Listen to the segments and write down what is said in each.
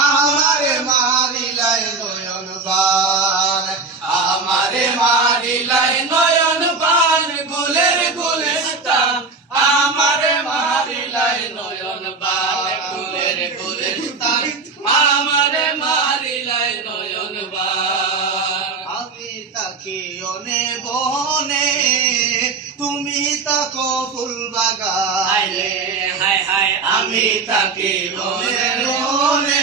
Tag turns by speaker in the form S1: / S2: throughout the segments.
S1: আমারে মারিলাই নয়ন বান আমারে মারিলাই নয়ন বান গুলের গুলিস্তান আমারে মারিলাই নয়ন বান গুলের গুলিস্তান আমারে মারিলাই নয়ন বান আমি তাকে অনে বনে তুমি তাকো ফুল বাগান
S2: হায় হায়
S1: আমি তাকে বনে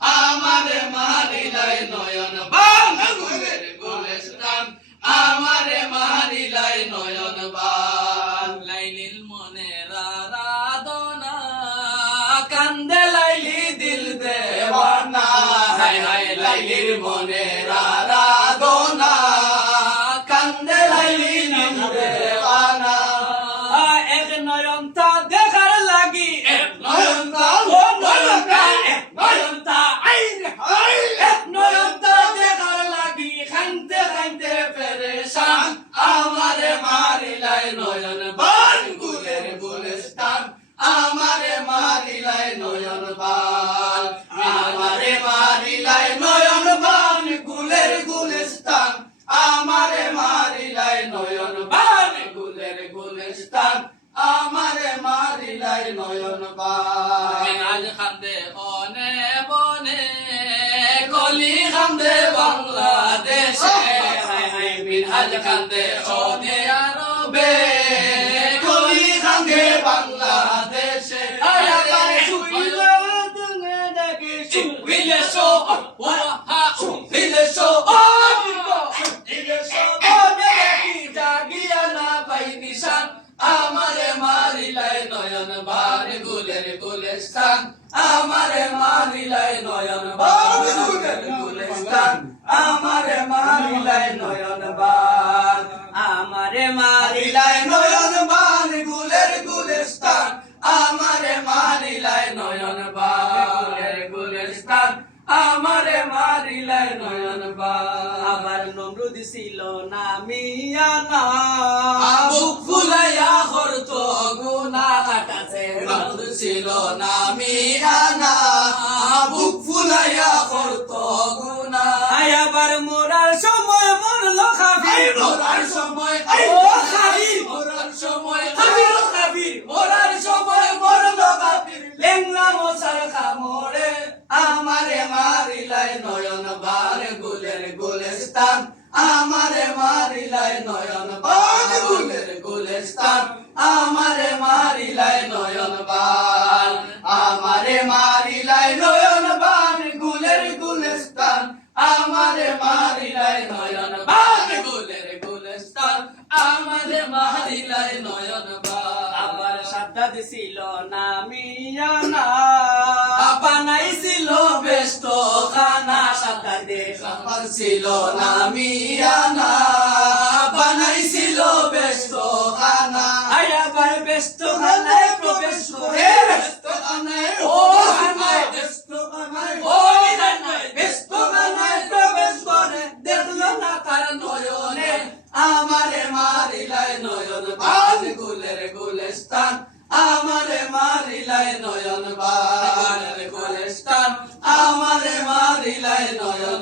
S1: আমারে মারিলাই নয়ন বান গুলের গুলেস্তান আমার মারিলাই নয়ন বান
S2: লাইলিল মনে আরাধনা কান্দে লাইলি দিল দেওয়ানা।
S1: হায় হায় লাইলির মনে রাধনা কান্দে লাইলি নিম দেওয়ানা
S2: এক নয়ন তা দেখার লাগি এক
S1: নয়ন তা,
S2: ও নয়ন তা এক নয়ন তা আইরে হাই এক নয়ন তা দেখার লাগি খাইতে খাইতে পেরেশান
S1: আমারে মারিলাই নয়ন বান গুলের গুলেস্তান আমারে মারিলাই বান আমারে মারিলাই নয়ন বান গুলের গুলেস্তান। আমারে মারিলাই নয়ন বান গুলের গুলেস্তান। আমারে মারিলাই নয়ন বান।
S2: আজ খান্দে অনে বনে কলি খান্দে বাংলাদেশে। মিনহাজ খান্দে
S1: গুলেস্তান আমারে মারিলাই নয়ন বার গুলেস্তান আমারে মারিলাই নয়ন বার
S2: আমারে মারি
S1: মারিলাই নয়ন বার গুলের গুলেস্তান আমারে মারিলাই নয়ন বার গুলেস্তান আমারে মারিলাই নয়ন বার
S2: আবার নমরুদ ছিল না মিয়ানা
S1: বুক ফুলাইয়া করত গুনা কাটাছে নমরুদ ছিল না মিয়ানা বুক ফুলাইয়া করত গুনা।
S2: আবার মোরার সময় মরলো খাবির
S1: মরার সময়
S2: ও খাবির
S1: মরার সময়
S2: খাবির ও খাবির
S1: মরার সময় মরল কাফির
S2: লেংলা মশার খামরে
S1: আমারে মারিলাই নয়ন বার গুলের গুলেস্তান আমারে মারিলাই নয়ন বার গুলের গুলেস্তান আমারে মারিলাই নয়ন বার আমারে মারিলাই নয়ন বার গুলের গুলেস্তান আমারে মারিলাই নয়ন বার গুলের গুলেস্তান আমারে মারিলাই নয়ন বার
S2: আবার সাদ্দাদ ছিল না মিয়ানা বানাইছিল ব্যস্ত খানা সাদ্দাদে
S1: আমার ছিল না মিয়ানা বানাইছিল ব্যস্ত খানা
S2: আয় আবার ব্যস্ত খানায় প্রবেশ করে
S1: ব্যস্ত খানায়
S2: ও খানায়
S1: ব্যস্ত খানায়
S2: ও খানায় ব্যস্ত খানায় প্রবেশ করে দেখল না তার নয়নে
S1: আমারে মারিলাই নয়ন বান গুলের গুলেস্তান আমারে মারিলাই নয়ন বান
S2: গুলেস্তান
S1: আমারে মারিলাই